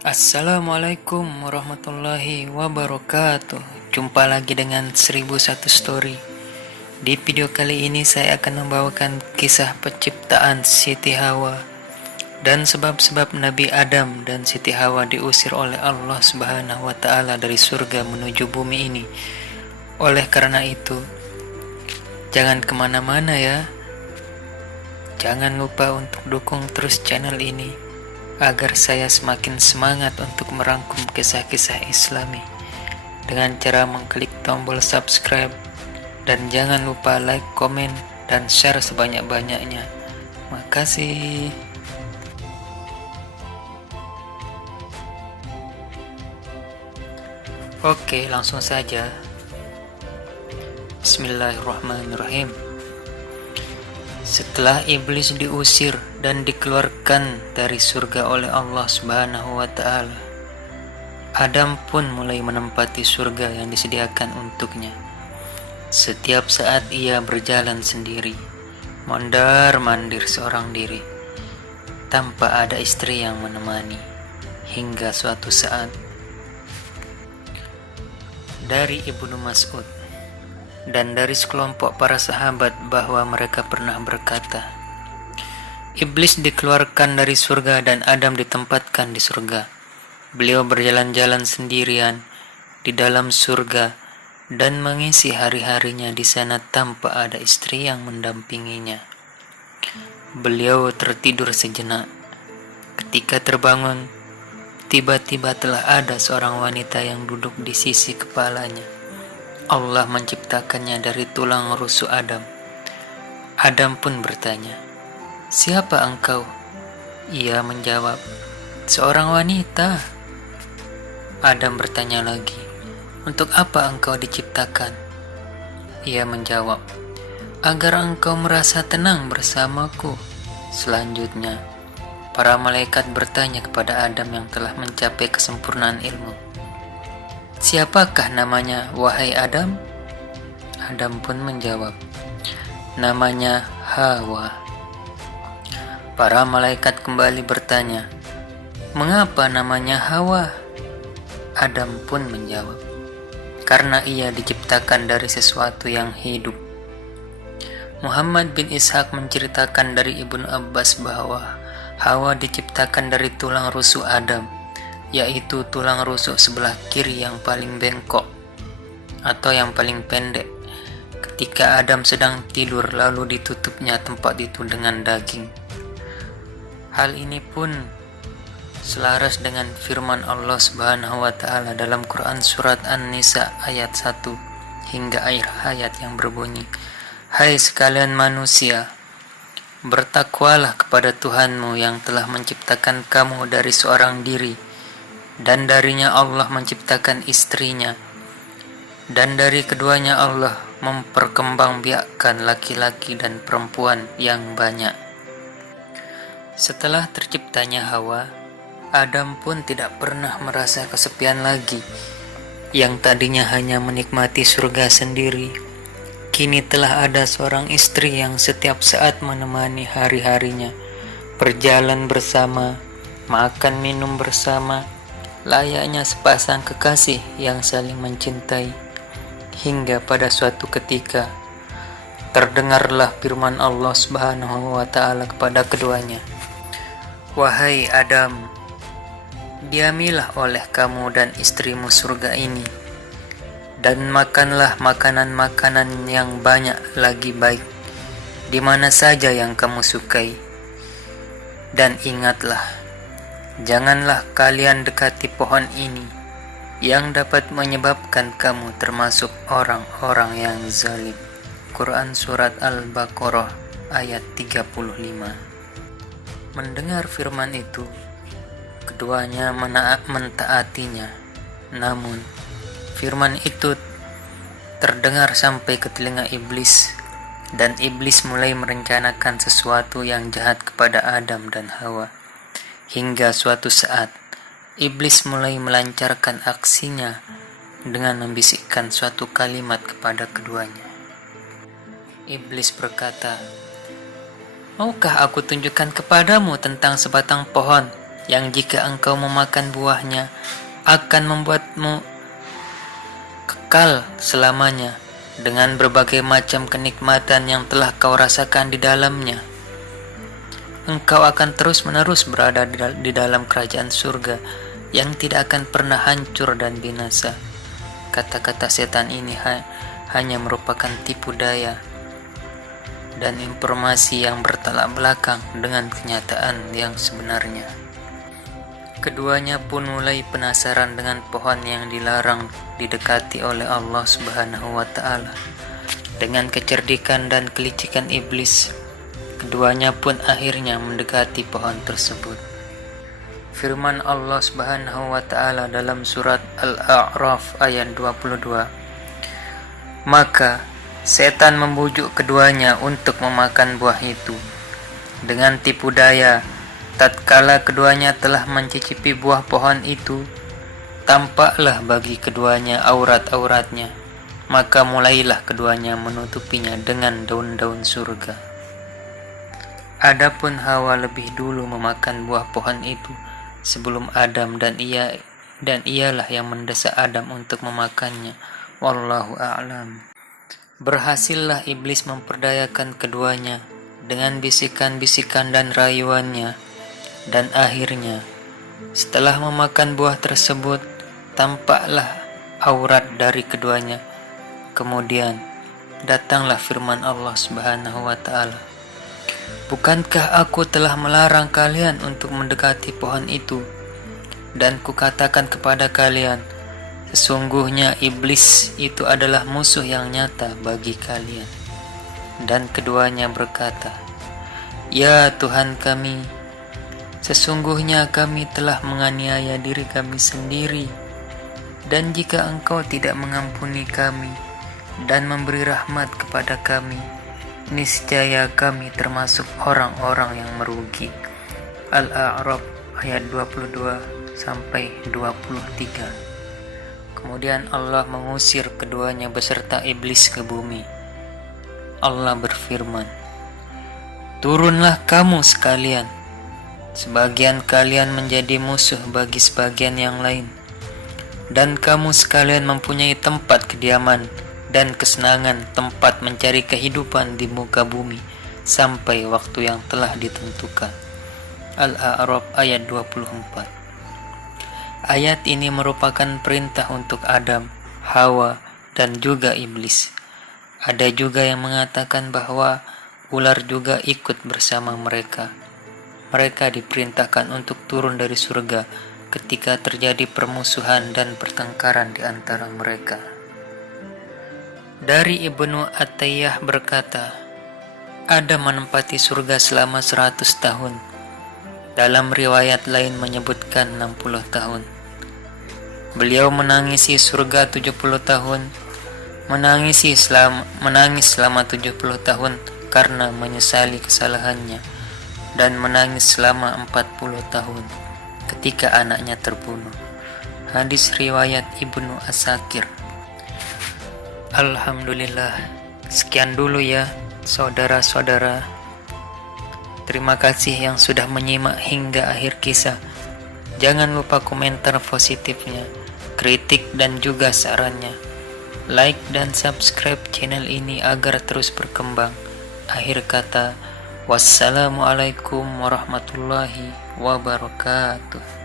Assalamualaikum warahmatullahi wabarakatuh. Jumpa lagi dengan 1001 Story. Di video kali ini saya akan membawakan kisah penciptaan Siti Hawa dan sebab-sebab Nabi Adam dan Siti Hawa diusir oleh Allah Subhanahu wa taala dari surga menuju bumi ini. Oleh karena itu, jangan kemana-mana ya. Jangan lupa untuk dukung terus channel ini agar saya semakin semangat untuk merangkum kisah-kisah Islami dengan cara mengklik tombol subscribe, dan jangan lupa like, komen, dan share sebanyak-banyaknya. Makasih. Oke, langsung saja. Bismillahirrahmanirrahim. Setelah iblis diusir dan dikeluarkan dari surga oleh Allah Subhanahu wa taala, Adam pun mulai menempati surga yang disediakan untuknya. Setiap saat ia berjalan sendiri, mondar-mandir seorang diri, tanpa ada istri yang menemani, hingga suatu saat dari Ibnu Mas'ud dan dari sekelompok para sahabat bahwa mereka pernah berkata, iblis dikeluarkan dari surga dan Adam ditempatkan di surga. Beliau berjalan-jalan sendirian di dalam surga dan mengisi hari-harinya di sana tanpa ada istri yang mendampinginya. Beliau tertidur sejenak. Ketika terbangun, tiba-tiba telah ada seorang wanita yang duduk di sisi kepalanya. Allah menciptakannya dari tulang rusuk Adam. Adam pun bertanya, "Siapa engkau?" Ia menjawab, "Seorang wanita." Adam bertanya lagi, "Untuk apa engkau diciptakan?" Ia menjawab, "Agar engkau merasa tenang bersamaku." Selanjutnya, para malaikat bertanya kepada Adam yang telah mencapai kesempurnaan ilmu, "Siapakah namanya, wahai Adam?" Adam pun menjawab, "Namanya Hawa." Para malaikat kembali bertanya, "Mengapa namanya Hawa?" Adam pun menjawab, "Karena ia diciptakan dari sesuatu yang hidup." Muhammad bin Ishaq menceritakan dari Ibnu Abbas bahwa Hawa diciptakan dari tulang rusuk Adam, yaitu tulang rusuk sebelah kiri yang paling bengkok atau yang paling pendek. Ketika Adam sedang tidur, lalu ditutupnya tempat itu dengan daging. Hal ini pun selaras dengan firman Allah Subhanahu wa taala dalam Quran surat An-Nisa ayat 1 hingga akhir ayat yang berbunyi, "Hai sekalian manusia, bertakwalah kepada Tuhanmu yang telah menciptakan kamu dari seorang diri, dan darinya Allah menciptakan istrinya, dan dari keduanya Allah memperkembangbiakkan laki-laki dan perempuan yang banyak." Setelah terciptanya Hawa, Adam pun tidak pernah merasa kesepian lagi. Yang tadinya hanya menikmati surga sendiri, kini telah ada seorang istri yang setiap saat menemani hari-harinya, berjalan bersama, makan minum bersama, layaknya sepasang kekasih yang saling mencintai. Hingga pada suatu ketika terdengarlah firman Allah Subhanahu wa taala kepada keduanya, "Wahai Adam, diamilah oleh kamu dan istrimu surga ini, dan makanlah makanan-makanan yang banyak lagi baik di mana saja yang kamu sukai. Dan ingatlah, janganlah kalian dekati pohon ini yang dapat menyebabkan kamu termasuk orang-orang yang zalim." Quran Surat Al-Baqarah ayat 35. Mendengar firman itu, keduanya mentaatinya. Namun, firman itu terdengar sampai ke telinga iblis, dan iblis mulai merencanakan sesuatu yang jahat kepada Adam dan Hawa. Hingga suatu saat, iblis mulai melancarkan aksinya dengan membisikkan suatu kalimat kepada keduanya. Iblis berkata, "Maukah aku tunjukkan kepadamu tentang sebatang pohon yang jika engkau memakan buahnya akan membuatmu kekal selamanya dengan berbagai macam kenikmatan yang telah kau rasakan di dalamnya. Engkau akan terus-menerus berada di dalam kerajaan surga yang tidak akan pernah hancur dan binasa. Kata-kata setan ini hanya merupakan tipu daya dan informasi yang bertolak belakang dengan kenyataan yang sebenarnya. Keduanya pun mulai penasaran dengan pohon yang dilarang didekati oleh Allah Subhanahu wa Ta'ala. Dengan kecerdikan dan kelicikan iblis, keduanya pun akhirnya mendekati pohon tersebut. Firman Allah Subhanahu wa Ta'ala dalam surat Al-A'raf ayat 22. Maka setan membujuk keduanya untuk memakan buah itu. Dengan tipu daya, tatkala keduanya telah mencicipi buah pohon itu, tampaklah bagi keduanya aurat-auratnya. Maka mulailah keduanya menutupinya dengan daun-daun surga. Adapun Hawa lebih dulu memakan buah pohon itu sebelum Adam, dan ialah yang mendesak Adam untuk memakannya. Wallahu a'lam. Berhasillah iblis memperdayakan keduanya dengan bisikan-bisikan dan rayuannya, dan akhirnya setelah memakan buah tersebut tampaklah aurat dari keduanya. Kemudian datanglah firman Allah Subhanahu wa Ta'ala, bukankah aku telah melarang kalian untuk mendekati pohon itu? Dan kukatakan kepada kalian, sesungguhnya iblis itu adalah musuh yang nyata bagi kalian. Dan keduanya berkata, ya Tuhan kami, sesungguhnya kami telah menganiaya diri kami sendiri. Dan jika Engkau tidak mengampuni kami dan memberi rahmat kepada kami, niscaya kami termasuk orang-orang yang merugi. Al-A'raf ayat 22 sampai 23. Kemudian Allah mengusir keduanya beserta iblis ke bumi. Allah berfirman, turunlah kamu sekalian, sebagian kalian menjadi musuh bagi sebagian yang lain, dan kamu sekalian mempunyai tempat kediaman dan kesenangan, tempat mencari kehidupan di muka bumi sampai waktu yang telah ditentukan. Al-A'raf ayat 24. Ayat ini merupakan perintah untuk Adam, Hawa, dan juga iblis. Ada juga yang mengatakan bahwa ular juga ikut bersama mereka. Mereka diperintahkan untuk turun dari surga ketika terjadi permusuhan dan pertengkaran di antara mereka. Dari Ibnu Athayyah berkata, Adam menempati surga selama 100 tahun. Dalam riwayat lain menyebutkan 60 tahun. Beliau menangisi surga 70 tahun, menangis selama 70 tahun karena menyesali kesalahannya, dan menangis selama 40 tahun ketika anaknya terbunuh. Hadis riwayat Ibnu Asakir. Alhamdulillah, sekian dulu ya saudara-saudara. Terima kasih yang sudah menyimak hingga akhir kisah. Jangan lupa komentar positifnya, kritik dan juga sarannya. Like dan subscribe channel ini agar terus berkembang. Akhir kata, wassalamualaikum warahmatullahi wabarakatuh.